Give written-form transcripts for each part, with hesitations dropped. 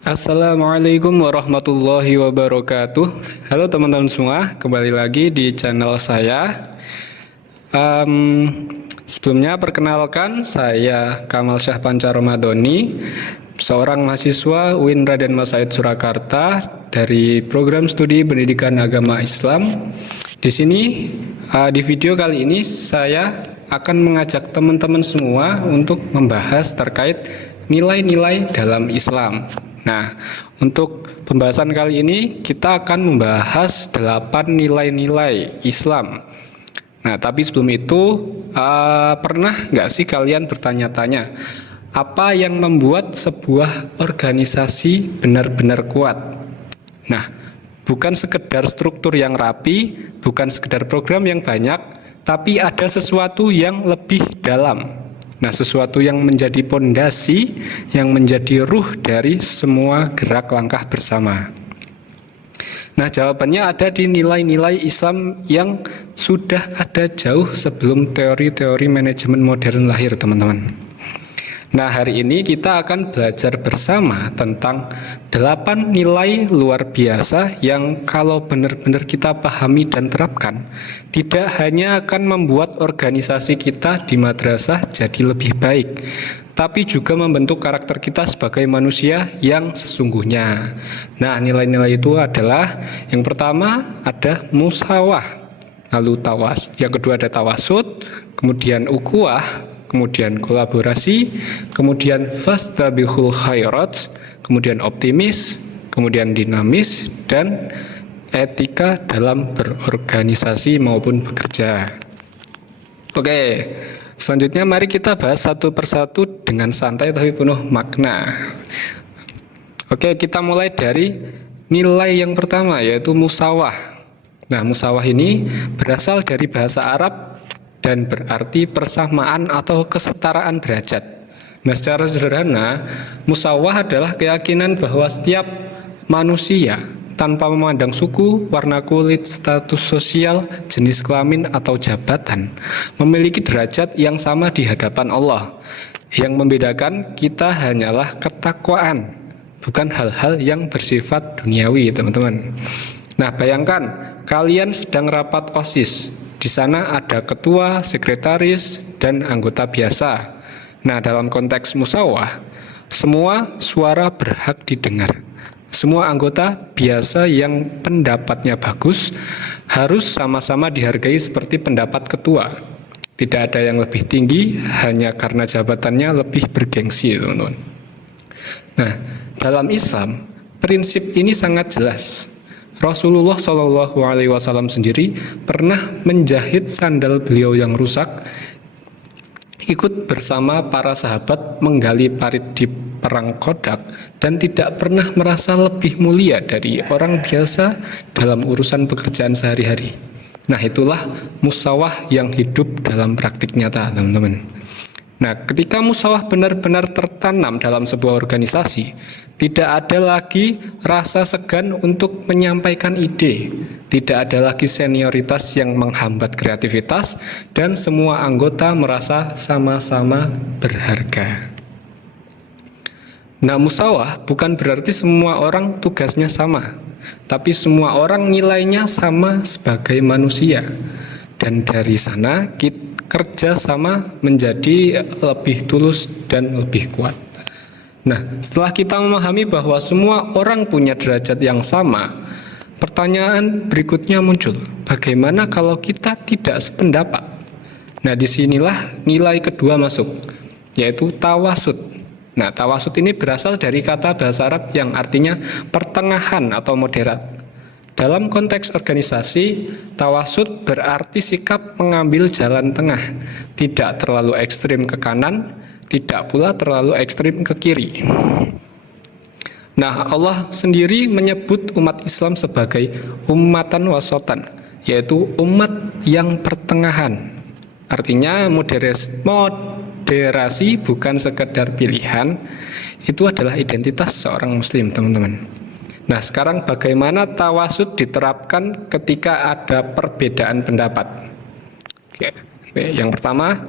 Assalamualaikum warahmatullahi wabarakatuh. Halo teman-teman semua, kembali lagi di channel saya. Sebelumnya perkenalkan, saya Kamal Syah Panca Ramadhani, seorang mahasiswa UIN Raden Mas Said Surakarta dari program studi Pendidikan Agama Islam. Di sini di video kali ini saya akan mengajak teman-teman semua untuk membahas terkait nilai-nilai dalam Islam. Nah, untuk pembahasan kali ini kita akan membahas 8 nilai-nilai Islam. Nah, tapi sebelum itu, pernah nggak sih kalian bertanya-tanya, apa yang membuat sebuah organisasi benar-benar kuat? Nah, bukan sekedar struktur yang rapi, bukan sekedar program yang banyak, tapi ada sesuatu yang lebih dalam. Nah, sesuatu yang menjadi pondasi, yang menjadi ruh dari semua gerak langkah bersama. Nah, jawabannya ada di nilai-nilai Islam yang sudah ada jauh sebelum teori-teori manajemen modern lahir, teman-teman. Nah, hari ini kita akan belajar bersama tentang 8 nilai luar biasa yang kalau benar-benar kita pahami dan terapkan, tidak hanya akan membuat organisasi kita di madrasah jadi lebih baik, tapi juga membentuk karakter kita sebagai manusia yang sesungguhnya. Nah, nilai-nilai itu adalah, yang pertama ada musawah, lalu yang kedua ada tawasud, kemudian ukuah, kemudian kolaborasi, kemudian fastabiqul khairat, kemudian optimis, kemudian dinamis, dan etika dalam berorganisasi maupun bekerja. Oke, selanjutnya mari kita bahas satu persatu dengan santai tapi penuh makna. Oke, kita mulai dari nilai yang pertama, yaitu musawah. Nah, musawah ini berasal dari bahasa Arab dan berarti persamaan atau kesetaraan derajat. Nah, secara sederhana, musawah adalah keyakinan bahwa setiap manusia tanpa memandang suku, warna kulit, status sosial, jenis kelamin, atau jabatan memiliki derajat yang sama di hadapan Allah. Yang membedakan kita hanyalah ketakwaan, bukan hal-hal yang bersifat duniawi, teman-teman. Nah, bayangkan kalian sedang rapat OSIS. Di sana ada ketua, sekretaris, dan anggota biasa. Nah, dalam konteks musawah, semua suara berhak didengar. Semua anggota biasa yang pendapatnya bagus harus sama-sama dihargai seperti pendapat ketua. Tidak ada yang lebih tinggi hanya karena jabatannya lebih bergengsi, teman-teman. Nah, dalam Islam, prinsip ini sangat jelas. Rasulullah Shallallahu Alaihi Wasallam sendiri pernah menjahit sandal beliau yang rusak, ikut bersama para sahabat menggali parit di perang Khodak, dan tidak pernah merasa lebih mulia dari orang biasa dalam urusan pekerjaan sehari-hari. Nah, itulah musawah yang hidup dalam praktik nyata, teman-teman. Nah, ketika musawah benar-benar tertanam dalam sebuah organisasi, tidak ada lagi rasa segan untuk menyampaikan ide, tidak ada lagi senioritas yang menghambat kreativitas, dan semua anggota merasa sama-sama berharga. Nah, musawah bukan berarti semua orang tugasnya sama, tapi semua orang nilainya sama sebagai manusia. Dan dari sana kerja sama menjadi lebih tulus dan lebih kuat. Nah, setelah kita memahami bahwa semua orang punya derajat yang sama, pertanyaan berikutnya muncul. Bagaimana kalau kita tidak sependapat? Nah, disinilah nilai kedua masuk, yaitu tawasud. Nah, tawasud ini berasal dari kata bahasa Arab yang artinya pertengahan atau moderat. Dalam konteks organisasi, tawasud berarti sikap mengambil jalan tengah, tidak terlalu ekstrim ke kanan, tidak pula terlalu ekstrim ke kiri. Nah, Allah sendiri menyebut umat Islam sebagai ummatan wasotan, yaitu umat yang pertengahan. Artinya moderasi bukan sekedar pilihan, itu adalah identitas seorang muslim, teman-teman. Nah, sekarang bagaimana tawasud diterapkan ketika ada perbedaan pendapat? Oke, yang pertama,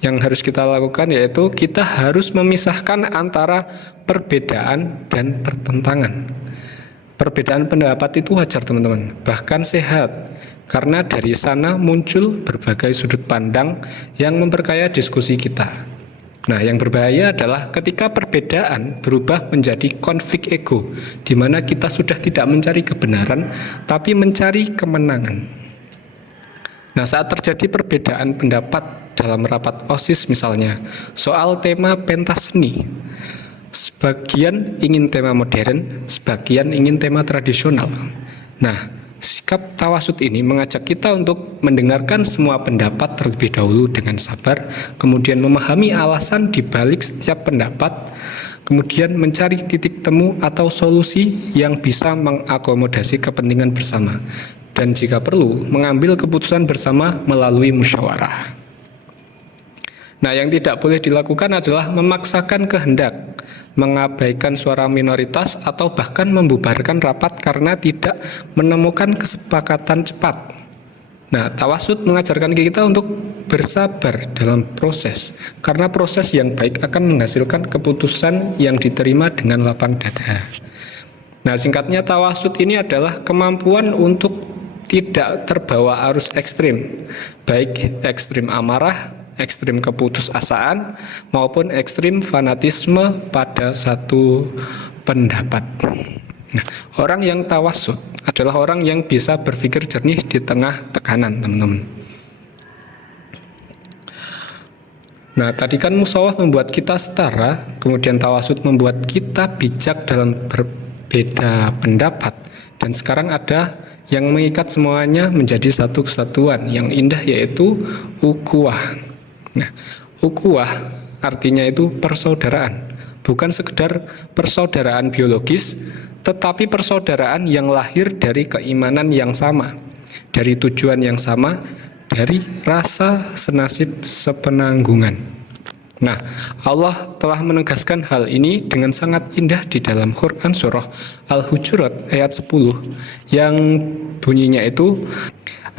Yang harus kita lakukan yaitu kita harus memisahkan antara perbedaan dan pertentangan. Perbedaan pendapat itu wajar teman-teman, bahkan sehat, karena dari sana muncul berbagai sudut pandang yang memperkaya diskusi kita. Nah, yang berbahaya adalah ketika perbedaan berubah menjadi konflik ego, di mana kita sudah tidak mencari kebenaran, tapi mencari kemenangan. Nah, saat terjadi perbedaan pendapat dalam rapat OSIS misalnya, soal tema pentas seni, sebagian ingin tema modern, sebagian ingin tema tradisional. Nah, sikap tawasud ini mengajak kita untuk mendengarkan semua pendapat terlebih dahulu dengan sabar, kemudian memahami alasan di balik setiap pendapat, kemudian mencari titik temu atau solusi yang bisa mengakomodasi kepentingan bersama, dan jika perlu, mengambil keputusan bersama melalui musyawarah. Nah, yang tidak boleh dilakukan adalah memaksakan kehendak, mengabaikan suara minoritas, atau bahkan membubarkan rapat karena tidak menemukan kesepakatan cepat. Nah, tawasud mengajarkan kita untuk bersabar dalam proses, karena proses yang baik akan menghasilkan keputusan yang diterima dengan lapang dada. Nah, singkatnya tawasud ini adalah kemampuan untuk tidak terbawa arus ekstrim, baik ekstrim amarah, ekstrim keputusasaan, maupun ekstrim fanatisme pada satu pendapat. Nah, orang yang tawasud adalah orang yang bisa berpikir jernih di tengah tekanan, teman-teman. Nah, tadi kan musyawarah membuat kita setara, kemudian tawasud membuat kita bijak dalam berbeda pendapat, dan sekarang ada yang mengikat semuanya menjadi satu kesatuan yang indah, yaitu ukhuwah. Nah, ukhuwah artinya itu persaudaraan, bukan sekedar persaudaraan biologis, tetapi persaudaraan yang lahir dari keimanan yang sama, dari tujuan yang sama, dari rasa senasib sepenanggungan. Nah, Allah telah menegaskan hal ini dengan sangat indah di dalam Quran surah Al-Hujurat ayat 10 yang bunyinya itu,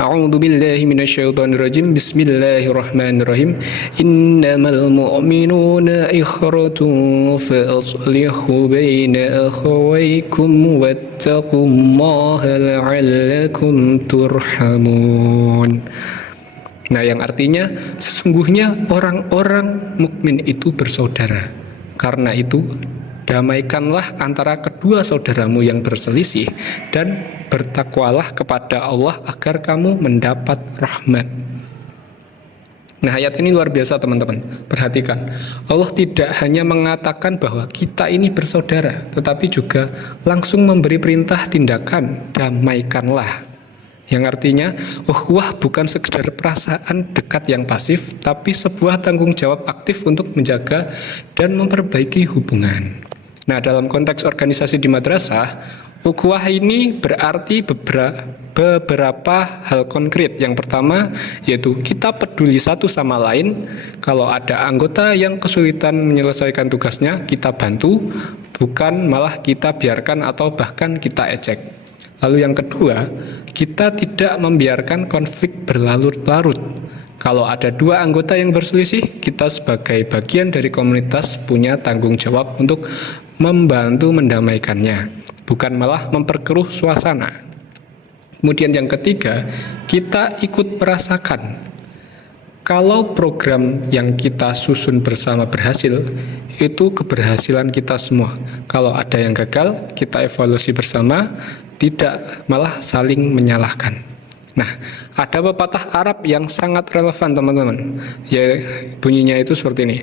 A'udzu billahi minasyaitonir rajim. Bismillahirrahmanirrahim. Innamal mu'minuna ikhratun fa aslihu baina akhawaykum wattaqullaha la'allakum turhamun. Nah, yang artinya sesungguhnya orang-orang mukmin itu bersaudara. Karena itu, damaikanlah antara kedua saudaramu yang berselisih dan bertakwalah kepada Allah agar kamu mendapat rahmat. Nah, ayat ini luar biasa teman-teman. Perhatikan, Allah tidak hanya mengatakan bahwa kita ini bersaudara, tetapi juga langsung memberi perintah tindakan, damaikanlah. Yang artinya, ukhuwah bukan sekedar perasaan dekat yang pasif, tapi sebuah tanggung jawab aktif untuk menjaga dan memperbaiki hubungan. Nah, dalam konteks organisasi di madrasah, ukhuwah ini berarti beberapa hal konkret. Yang pertama yaitu kita peduli satu sama lain. Kalau ada anggota yang kesulitan menyelesaikan tugasnya, kita bantu, bukan malah kita biarkan atau bahkan kita ejek. Lalu yang kedua, kita tidak membiarkan konflik berlarut-larut. Kalau ada dua anggota yang berselisih, kita sebagai bagian dari komunitas punya tanggung jawab untuk membantu mendamaikannya, bukan malah memperkeruh suasana. Kemudian yang ketiga, kita ikut merasakan. Kalau program yang kita susun bersama berhasil, itu keberhasilan kita semua. Kalau ada yang gagal, kita evaluasi bersama, tidak malah saling menyalahkan. Nah, ada pepatah Arab yang sangat relevan teman-teman. Ya, bunyinya itu seperti ini.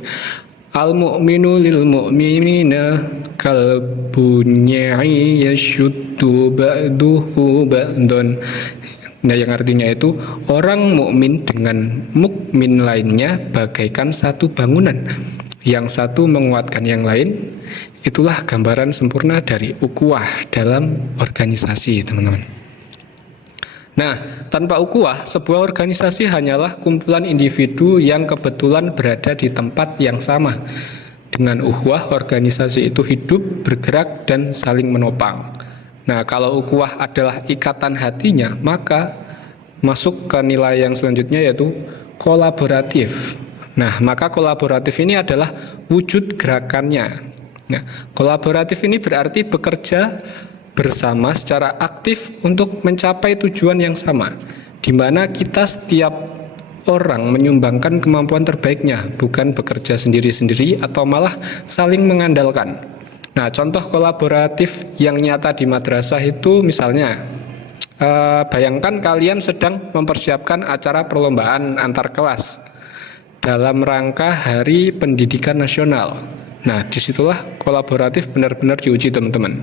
Al-mu'minu lil mu'minina kal bunya'i yashuddu ba'duhu ba'dun. Nah, yang artinya itu orang mukmin dengan mukmin lainnya bagaikan satu bangunan. Yang satu menguatkan yang lain. Itulah gambaran sempurna dari ukhuwah dalam organisasi, teman-teman. Nah, tanpa ukhuwah, sebuah organisasi hanyalah kumpulan individu yang kebetulan berada di tempat yang sama. Dengan ukhuwah, organisasi itu hidup, bergerak, dan saling menopang. Nah, kalau ukhuwah adalah ikatan hatinya, maka masuk ke nilai yang selanjutnya yaitu kolaboratif. Nah, maka kolaboratif ini adalah wujud gerakannya. Nah, kolaboratif ini berarti bekerja bersama secara aktif untuk mencapai tujuan yang sama, di mana kita setiap orang menyumbangkan kemampuan terbaiknya, bukan bekerja sendiri-sendiri atau malah saling mengandalkan. Nah, contoh kolaboratif yang nyata di madrasah itu misalnya, bayangkan kalian sedang mempersiapkan acara perlombaan antar kelas dalam rangka Hari Pendidikan Nasional. Nah, disitulah kolaboratif benar-benar diuji, teman-teman.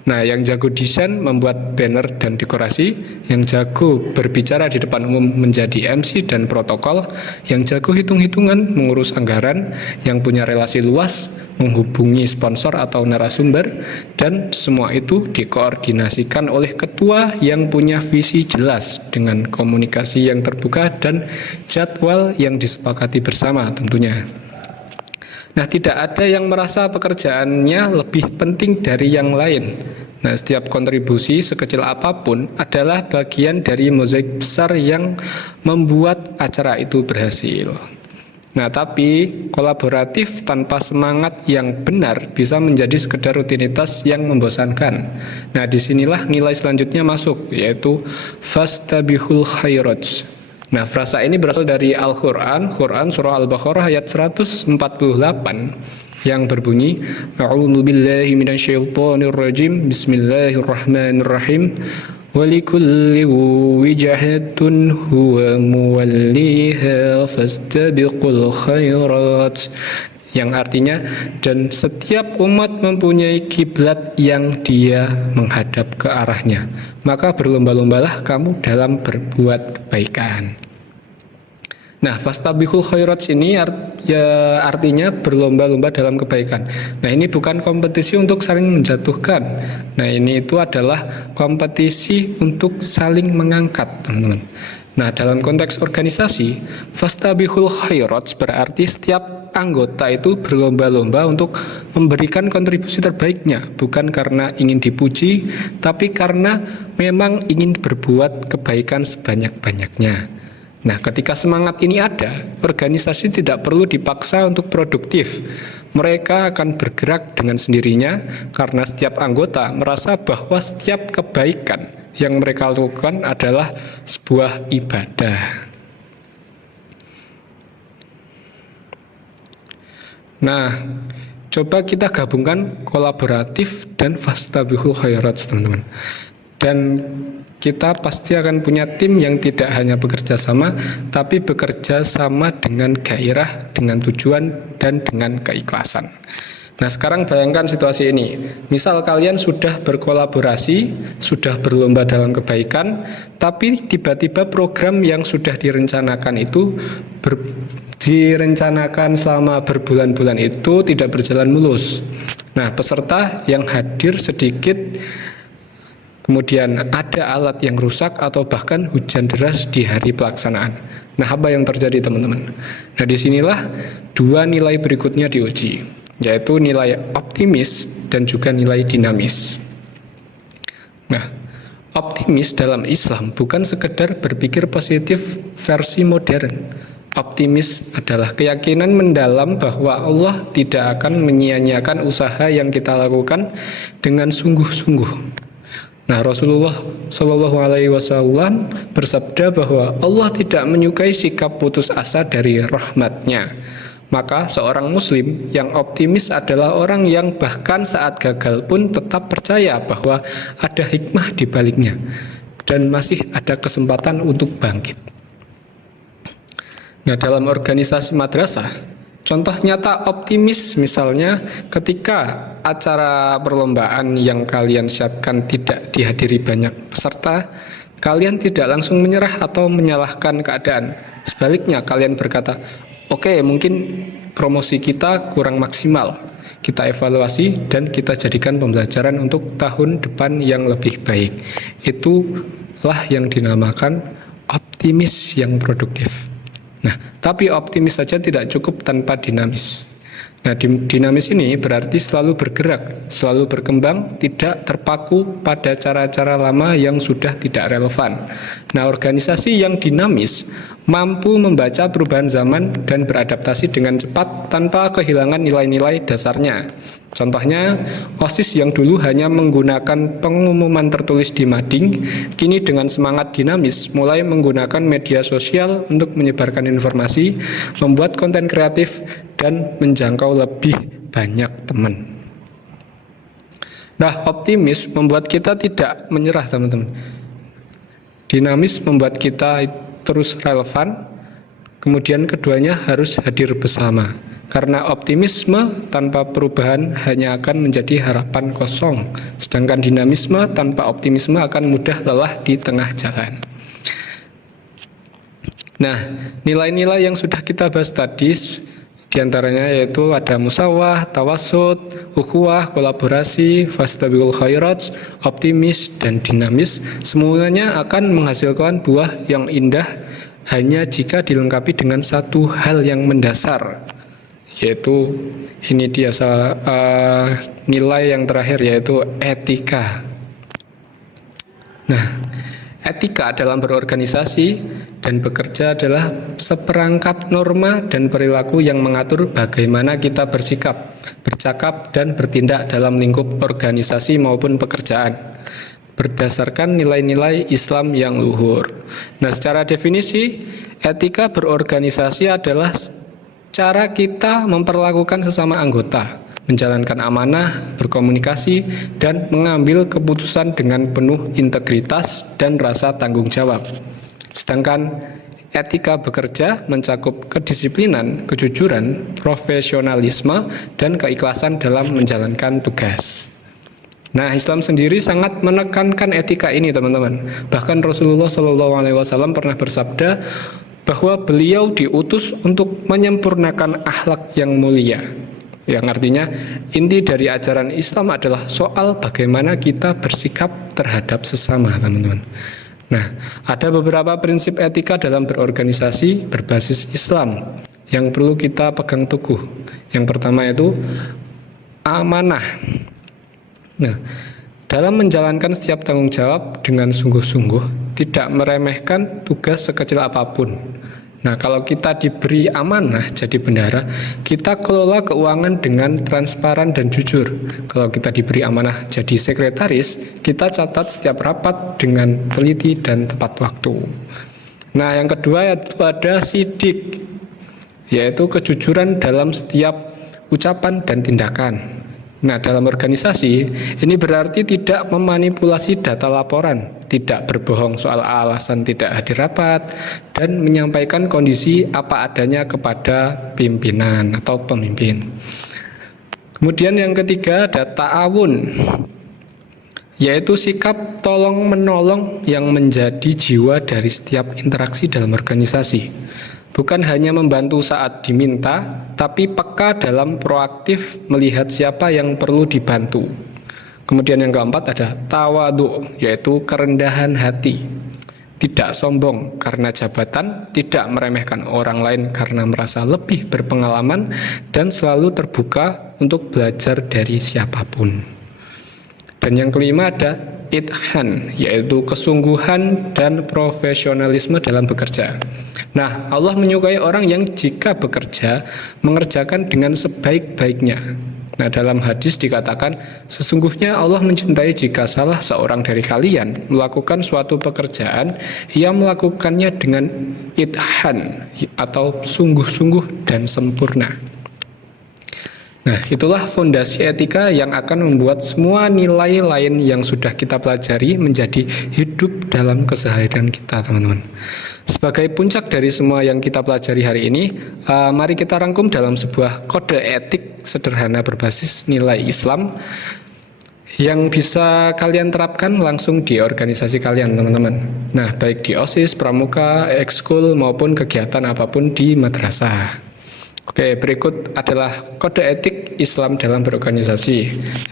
Nah, yang jago desain membuat banner dan dekorasi, yang jago berbicara di depan umum menjadi MC dan protokol, yang jago hitung-hitungan mengurus anggaran, yang punya relasi luas menghubungi sponsor atau narasumber, dan semua itu dikoordinasikan oleh ketua yang punya visi jelas dengan komunikasi yang terbuka dan jadwal yang disepakati bersama tentunya. Nah, tidak ada yang merasa pekerjaannya lebih penting dari yang lain. Nah, setiap kontribusi sekecil apapun adalah bagian dari mozaik besar yang membuat acara itu berhasil. Nah, tapi kolaboratif tanpa semangat yang benar bisa menjadi sekedar rutinitas yang membosankan. Nah, disinilah nilai selanjutnya masuk, yaitu fastabihul khairat. Nah, frasa ini berasal dari Al-Quran, surah Al-Baqarah ayat 148 yang berbunyi, A'udzu billahi minasyaitonir rajim, bismillahirrahmanirrahim, walikulli wijhatun huwa muwalliha fastabiqul khairat. Yang artinya, dan setiap umat mempunyai kiblat yang dia menghadap ke arahnya, maka berlomba-lombalah kamu dalam berbuat kebaikan. Nah, fastabihul khairat ini artinya berlomba-lomba dalam kebaikan. Nah, ini bukan kompetisi untuk saling menjatuhkan. Nah, ini itu adalah kompetisi untuk saling mengangkat, teman-teman. Nah, dalam konteks organisasi, fastabihul khairat berarti setiap anggota itu berlomba-lomba untuk memberikan kontribusi terbaiknya, bukan karena ingin dipuji, tapi karena memang ingin berbuat kebaikan sebanyak-banyaknya. Nah, ketika semangat ini ada, organisasi tidak perlu dipaksa untuk produktif. Mereka akan bergerak dengan sendirinya karena setiap anggota merasa bahwa setiap kebaikan yang mereka lakukan adalah sebuah ibadah. Nah, coba kita gabungkan kolaboratif dan fastabihul khairat, teman-teman. Dan kita pasti akan punya tim yang tidak hanya bekerja sama, tapi bekerja sama dengan gairah, dengan tujuan, dan dengan keikhlasan. Nah, sekarang bayangkan situasi ini. Misal kalian sudah berkolaborasi, sudah berlomba dalam kebaikan, tapi tiba-tiba program yang sudah direncanakan itu direncanakan selama berbulan-bulan itu tidak berjalan mulus. Nah, peserta yang hadir sedikit, kemudian ada alat yang rusak atau bahkan hujan deras di hari pelaksanaan. Nah, apa yang terjadi, teman-teman? Nah, disinilah dua nilai berikutnya diuji, yaitu nilai optimis dan juga nilai dinamis. Nah, optimis dalam Islam bukan sekedar berpikir positif versi modern. Optimis adalah keyakinan mendalam bahwa Allah tidak akan menyia-nyiakan usaha yang kita lakukan dengan sungguh-sungguh. Nah, Rasulullah Shallallahu Alaihi Wasallam bersabda bahwa Allah tidak menyukai sikap putus asa dari rahmat-Nya. Maka seorang muslim yang optimis adalah orang yang bahkan saat gagal pun tetap percaya bahwa ada hikmah di baliknya dan masih ada kesempatan untuk bangkit. Nah, dalam organisasi madrasah, contoh nyata optimis misalnya ketika acara perlombaan yang kalian siapkan tidak dihadiri banyak peserta, kalian tidak langsung menyerah atau menyalahkan keadaan. Sebaliknya, kalian berkata, oke, mungkin promosi kita kurang maksimal. Kita evaluasi dan kita jadikan pembelajaran untuk tahun depan yang lebih baik. Itulah yang dinamakan optimis yang produktif. Nah, tapi optimis saja tidak cukup tanpa dinamis. Nah, dinamis ini berarti selalu bergerak, selalu berkembang, tidak terpaku pada cara-cara lama yang sudah tidak relevan. Nah, organisasi yang dinamis mampu membaca perubahan zaman dan beradaptasi dengan cepat tanpa kehilangan nilai-nilai dasarnya. Contohnya, OSIS yang dulu hanya menggunakan pengumuman tertulis di mading, kini dengan semangat dinamis mulai menggunakan media sosial untuk menyebarkan informasi, membuat konten kreatif, dan menjangkau lebih banyak teman. Nah, optimis membuat kita tidak menyerah, teman-teman. Dinamis membuat kita terus relevan, kemudian keduanya harus hadir bersama. Karena optimisme tanpa perubahan hanya akan menjadi harapan kosong, sedangkan dinamisme tanpa optimisme akan mudah lelah di tengah jalan. Nah, nilai-nilai yang sudah kita bahas tadi diantaranya yaitu ada musawah, tawasud, ukhuwah, kolaborasi, fastabiqul khairat, optimis, dan dinamis. Semuanya akan menghasilkan buah yang indah hanya jika dilengkapi dengan satu hal yang mendasar, yaitu ini dia nilai yang terakhir, yaitu etika. Nah, etika dalam berorganisasi dan bekerja adalah seperangkat norma dan perilaku yang mengatur bagaimana kita bersikap, bercakap, dan bertindak dalam lingkup organisasi maupun pekerjaan, berdasarkan nilai-nilai Islam yang luhur. Nah, secara definisi, etika berorganisasi adalah cara kita memperlakukan sesama anggota, menjalankan amanah, berkomunikasi, dan mengambil keputusan dengan penuh integritas dan rasa tanggung jawab. Sedangkan etika bekerja mencakup kedisiplinan, kejujuran, profesionalisme, dan keikhlasan dalam menjalankan tugas. Nah, Islam sendiri sangat menekankan etika ini, teman-teman. Bahkan Rasulullah SAW pernah bersabda bahwa beliau diutus untuk menyempurnakan akhlak yang mulia. Yang artinya inti dari ajaran Islam adalah soal bagaimana kita bersikap terhadap sesama, teman-teman. Nah, ada beberapa prinsip etika dalam berorganisasi berbasis Islam yang perlu kita pegang teguh. Yang pertama itu amanah. Nah, dalam menjalankan setiap tanggung jawab dengan sungguh-sungguh, tidak meremehkan tugas sekecil apapun. Nah, kalau kita diberi amanah jadi bendahara, kita kelola keuangan dengan transparan dan jujur. Kalau kita diberi amanah jadi sekretaris, kita catat setiap rapat dengan teliti dan tepat waktu. Nah, yang kedua yaitu ada sidik, yaitu kejujuran dalam setiap ucapan dan tindakan. Nah, dalam organisasi, ini berarti tidak memanipulasi data laporan, tidak berbohong soal alasan tidak hadir rapat, dan menyampaikan kondisi apa adanya kepada pimpinan atau pemimpin. Kemudian yang ketiga ada ta'awun, yaitu sikap tolong-menolong yang menjadi jiwa dari setiap interaksi dalam organisasi. Bukan hanya membantu saat diminta, tapi peka dalam proaktif melihat siapa yang perlu dibantu. Kemudian yang keempat ada tawadu, yaitu kerendahan hati. Tidak sombong karena jabatan, tidak meremehkan orang lain karena merasa lebih berpengalaman, dan selalu terbuka untuk belajar dari siapapun. Dan yang kelima ada idhan, yaitu kesungguhan dan profesionalisme dalam bekerja. Nah, Allah menyukai orang yang jika bekerja mengerjakan dengan sebaik-baiknya. Nah, dalam hadis dikatakan, sesungguhnya Allah mencintai jika salah seorang dari kalian melakukan suatu pekerjaan, ia melakukannya dengan idhan atau sungguh-sungguh dan sempurna. Nah, itulah fondasi etika yang akan membuat semua nilai lain yang sudah kita pelajari menjadi hidup dalam keseharian kita, teman-teman. Sebagai puncak dari semua yang kita pelajari hari ini, mari kita rangkum dalam sebuah kode etik sederhana berbasis nilai Islam yang bisa kalian terapkan langsung di organisasi kalian, teman-teman. Nah, baik di OSIS, pramuka, ekskul, maupun kegiatan apapun di madrasah. Oke, berikut adalah kode etik Islam dalam berorganisasi.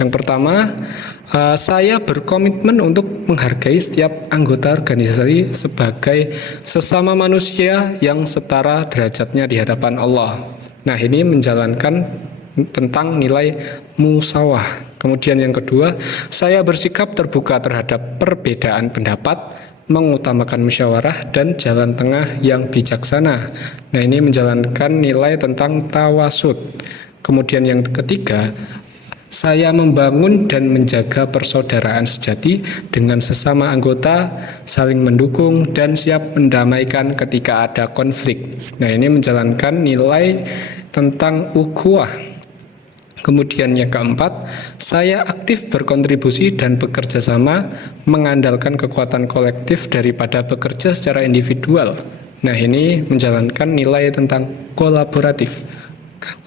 Yang pertama, saya berkomitmen untuk menghargai setiap anggota organisasi sebagai sesama manusia yang setara derajatnya di hadapan Allah. Nah, ini menjalankan tentang nilai musawah. Kemudian yang kedua, saya bersikap terbuka terhadap perbedaan pendapat, mengutamakan musyawarah dan jalan tengah yang bijaksana. Nah, ini menjalankan nilai tentang tawasud. Kemudian yang ketiga, saya membangun dan menjaga persaudaraan sejati dengan sesama anggota, saling mendukung dan siap mendamaikan ketika ada konflik. Nah, ini menjalankan nilai tentang ukhuwah. Kemudian yang keempat, saya aktif berkontribusi dan bekerja sama, mengandalkan kekuatan kolektif daripada bekerja secara individual. Nah, ini menjalankan nilai tentang kolaboratif.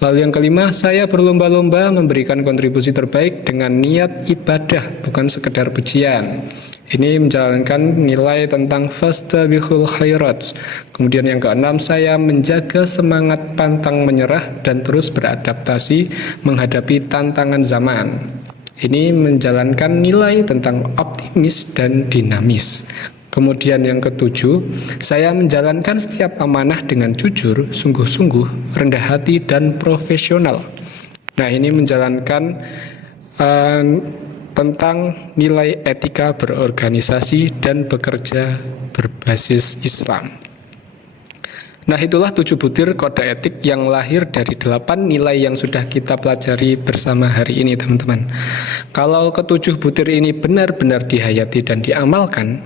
Lalu yang kelima, saya berlomba-lomba memberikan kontribusi terbaik dengan niat ibadah, bukan sekedar pujian. Ini menjalankan nilai tentang fastabiqul khairat. Kemudian yang keenam, saya menjaga semangat pantang menyerah dan terus beradaptasi menghadapi tantangan zaman. Ini menjalankan nilai tentang optimis dan dinamis. Kemudian yang ketujuh, saya menjalankan setiap amanah dengan jujur, sungguh-sungguh, rendah hati, dan profesional. Nah, ini menjalankan tentang nilai etika berorganisasi dan bekerja berbasis Islam. Nah, itulah 7 butir kode etik yang lahir dari 8 nilai yang sudah kita pelajari bersama hari ini, teman-teman. Kalau ke-7 butir ini benar-benar dihayati dan diamalkan,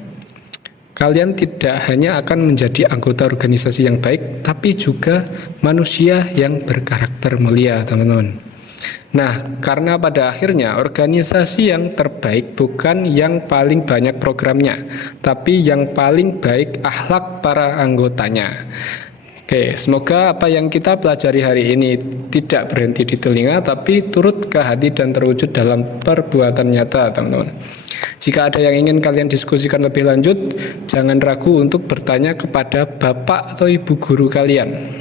kalian tidak hanya akan menjadi anggota organisasi yang baik, tapi juga manusia yang berkarakter mulia, teman-teman. Nah, karena pada akhirnya organisasi yang terbaik bukan yang paling banyak programnya, tapi yang paling baik akhlak para anggotanya. Oke, semoga apa yang kita pelajari hari ini tidak berhenti di telinga, tapi turut ke hati dan terwujud dalam perbuatan nyata, teman-teman. Jika ada yang ingin kalian diskusikan lebih lanjut, jangan ragu untuk bertanya kepada bapak atau ibu guru kalian.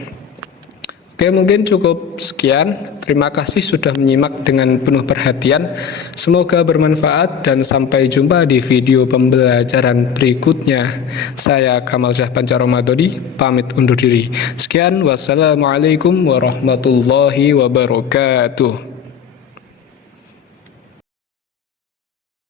Oke, mungkin cukup sekian. Terima kasih sudah menyimak dengan penuh perhatian. Semoga bermanfaat dan sampai jumpa di video pembelajaran berikutnya. Saya Kamal Syah Pancaromadoni, pamit undur diri. Sekian, wassalamualaikum warahmatullahi wabarakatuh.